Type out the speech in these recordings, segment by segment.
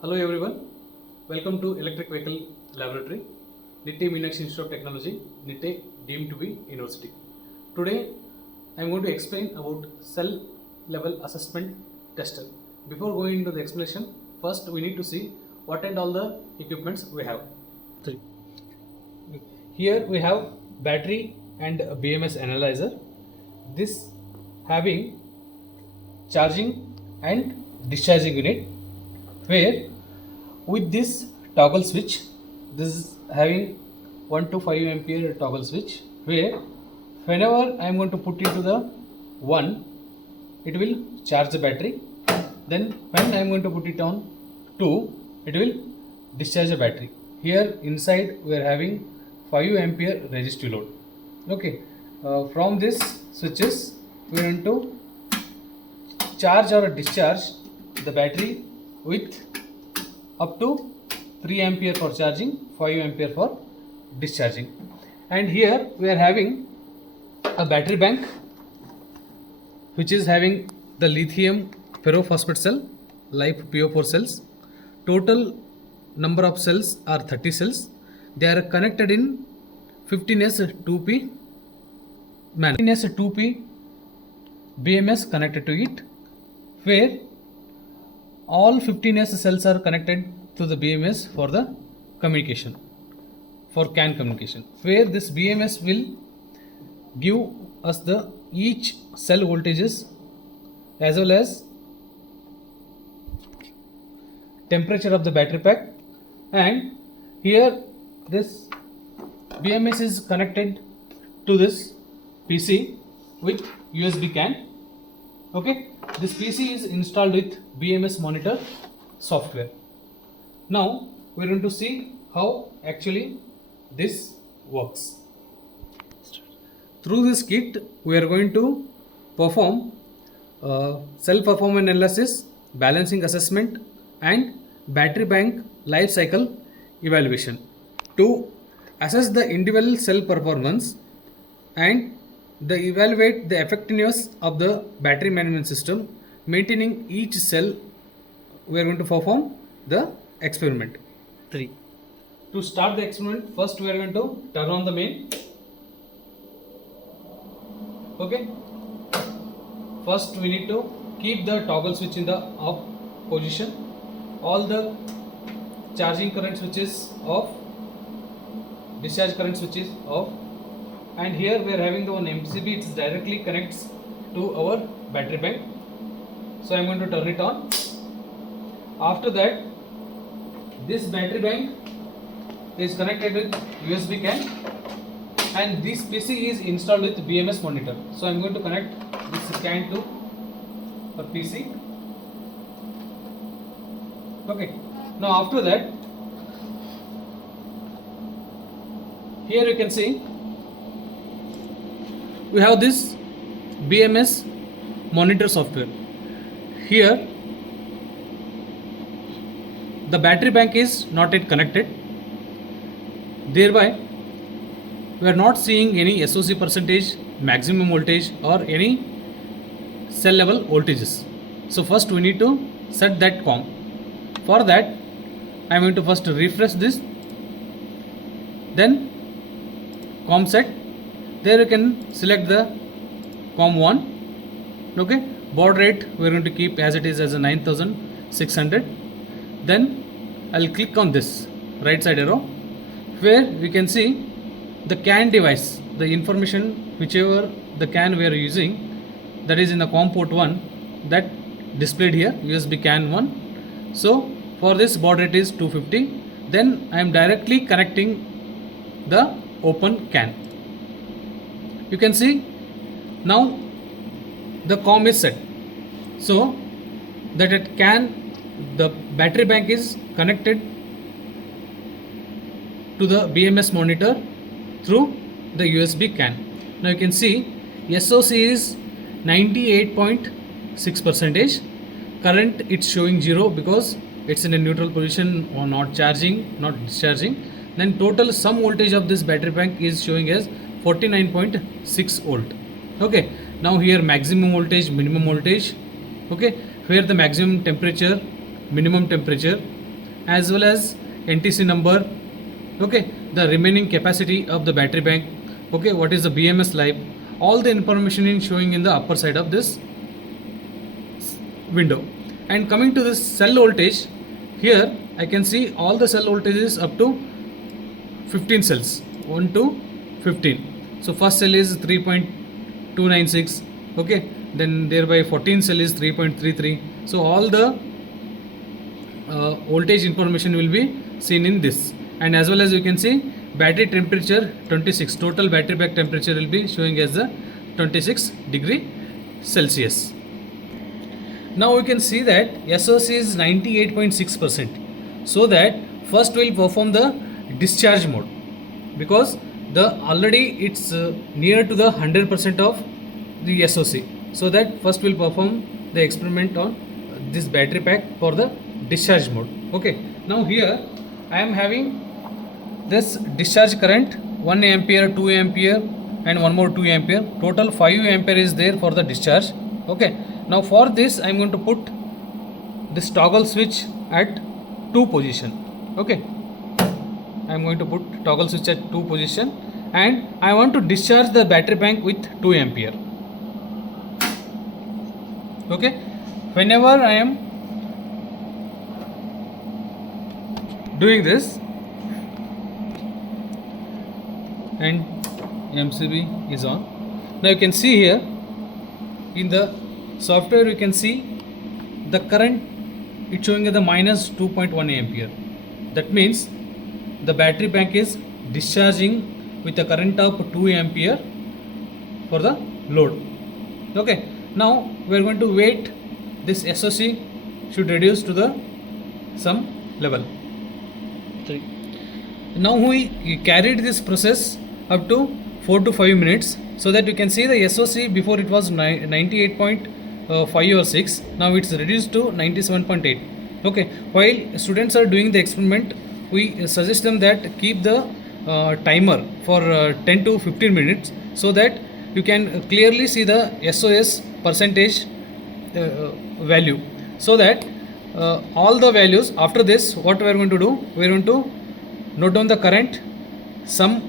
Hello everyone, welcome to Electric Vehicle Laboratory, Nitte Meenakshi Institute of Technology, Nitte deemed to be University. Today I am going to explain about cell level assessment tester. Before going into the explanation, first we need to see what and all the equipments we have. Here we have battery and BMS analyzer. This having charging and discharging unit, where with this toggle switch, this is having 1 to 5 ampere toggle switch, where whenever I am going to put it to the 1, it will charge the battery. Then when I am going to put it on 2, it will discharge the battery. Here inside we are having 5 ampere resistive load. Okay, from this switches we are going to charge or discharge the battery with up to 3 ampere for charging, 5 ampere for discharging. And here we are having a battery bank which is having the lithium ferrophosphate cell, LiFePO₄ cells. Total number of cells are 30 cells. They are connected in 15S2P manner. 15S2P BMS connected to it, where all 15S cells are connected to the BMS for the communication, for CAN communication, where this BMS will give us the each cell voltages as well as temperature of the battery pack. And here this BMS is connected to this PC with USB CAN. Okay, this PC is installed with BMS Monitor software. Now we are going to see how actually this works. Through this kit we are going to perform cell performance analysis, balancing assessment and battery bank life cycle evaluation to assess the individual cell performance and evaluate the effectiveness of the battery management system. Maintaining each cell, we are going to perform the experiment. 3. To start the experiment, first we are going to turn on the main. Okay. First we need to keep the toggle switch in the off position. All the charging current switches off, discharge current switches off. And here we are having the one MCB, it directly connects to our battery bank. So I am going to turn it on. After that, this battery bank is connected with USB CAN and this PC is installed with BMS monitor. So I am going to connect this CAN to a PC. Okay. Now after that, here you can see we have this BMS Monitor software. Here the battery bank is not yet connected, thereby we are not seeing any SOC percentage, maximum voltage or any cell level voltages. So first we need to set that COM. For that I am going to first refresh this, then COM set. There you can select the COM1. Okay, baud rate we are going to keep as it is as a 9600. Then I will click on this right side arrow, where we can see the CAN device, the information whichever the CAN we are using, that is in the COM port 1, that displayed here USB CAN 1. So for this baud rate is 250. Then I am directly connecting the open CAN. You can see now the COM is set, so that it can, the battery bank is connected to the BMS monitor through the USB CAN. Now you can see SOC is 98.6%. Current it's showing 0 because it's in a neutral position or not charging, not discharging. Then total sum voltage of this battery bank is showing as 49.6 volt. Okay, now here maximum voltage, minimum voltage. Okay, where the maximum temperature, minimum temperature, as well as NTC number, okay, the remaining capacity of the battery bank, okay, what is the BMS life, all the information is showing in the upper side of this window. And coming to this cell voltage, here I can see all the cell voltages up to 15 cells, 1 to 15. So first cell is 3.296, okay, then thereby 14 cell is 3.33. so all the voltage information will be seen in this. And as well as you can see battery temperature 26, total battery pack temperature will be showing as the 26 degree Celsius. Now we can see that SOC is 98.6%. So that first we'll perform the discharge mode, because the already it's near to the 100% of the SOC. So that first we'll perform the experiment on this battery pack for the discharge mode. Okay. Now here I am having this discharge current 1 ampere, 2 ampere and one more 2 ampere. Total 5 ampere is there for the discharge. Okay. Now for this I am going to put this toggle switch at 2 position. Okay. I am going to put toggle switch at 2 position, and I want to discharge the battery bank with 2 ampere. Okay. Whenever I am doing this and MCB is on. Now you can see here in the software you can see the current it's showing at the minus 2.1 ampere. That means the battery bank is discharging with a current of 2 ampere for the load. Okay. Now we are going to wait this SOC should reduce to the some level. Now we carried this process up to 4 to 5 minutes, so that you can see the SOC before it was 98.5 or 6, now it's reduced to 97.8. okay. While students are doing the experiment, we suggest them that keep the timer for 10 to 15 minutes, so that you can clearly see the SOS percentage value, so that all the values after this what we are going to do, we are going to note down the current, some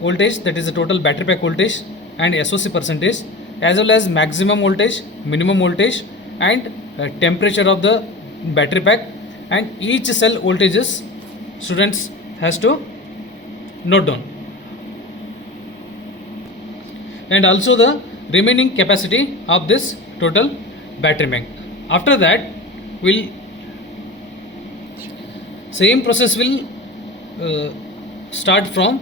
voltage, that is the total battery pack voltage and SOC percentage, as well as maximum voltage, minimum voltage and temperature of the battery pack, and each cell voltages students has to note down, and also the remaining capacity of this total battery bank. After that will same process will start from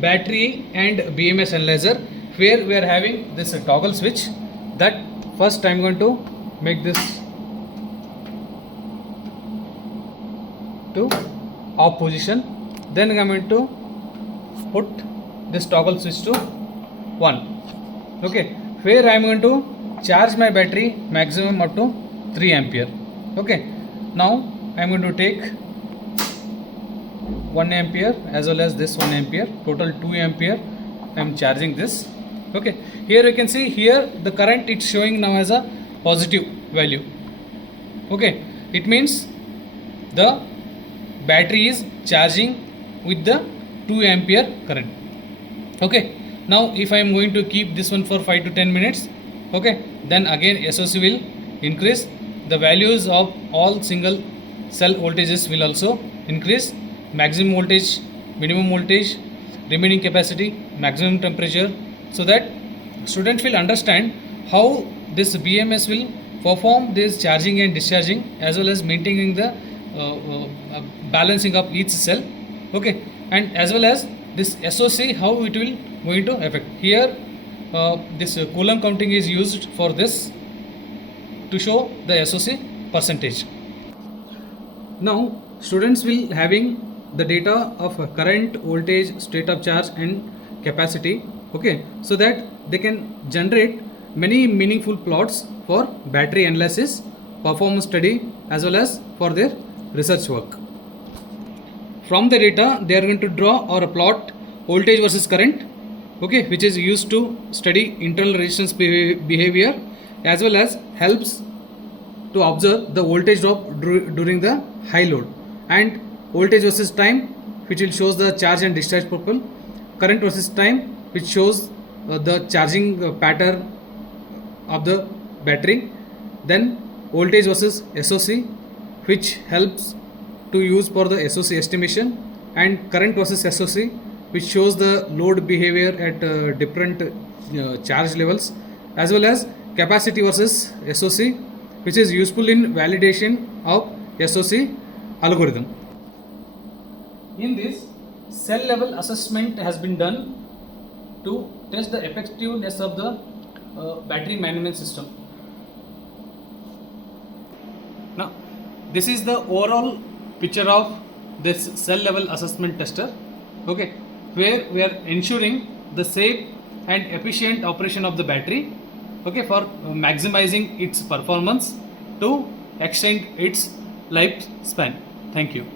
battery and BMS analyzer, where we are having this toggle switch. That first I am going to make this to off position, then I am going to put this toggle switch to 1. okay, where I am going to charge my battery maximum up to 3 ampere. okay. Now I am going to take 1 ampere as well as this 1 ampere, total 2 ampere I am charging this. okay. Here you can see here the current it's showing now as a positive value. okay. It means the battery is charging with the 2 ampere current. okay. Now if I am going to keep this one for 5 to 10 minutes, okay, then again SOC will increase, the values of all single cell voltages will also increase, maximum voltage, minimum voltage, remaining capacity, maximum temperature, so that students will understand how this BMS will perform this charging and discharging, as well as maintaining the balancing of each cell. okay. And as well as this SOC, how it will going to affect. Here this Coulomb counting is used for this to show the SOC percentage. Now students will having the data of current, voltage, state of charge and capacity, okay, so that they can generate many meaningful plots for battery analysis, performance study, as well as for their research work. From the data they are going to draw or plot voltage versus current, okay, which is used to study internal resistance behavior, as well as helps to observe the voltage drop during the high load, and voltage versus time, which will shows the charge and discharge profile, current versus time, which shows the charging pattern of the battery, then voltage versus SOC, which helps to use for the SOC estimation, and current versus SOC, which shows the load behavior at different charge levels, as well as capacity versus SOC, which is useful in validation of SOC algorithm. In this, cell level assessment has been done to test the effectiveness of the battery management system. Now, this is the overall picture of this cell level assessment tester, okay, where we are ensuring the safe and efficient operation of the battery, okay, for maximizing its performance to extend its lifespan. Thank you.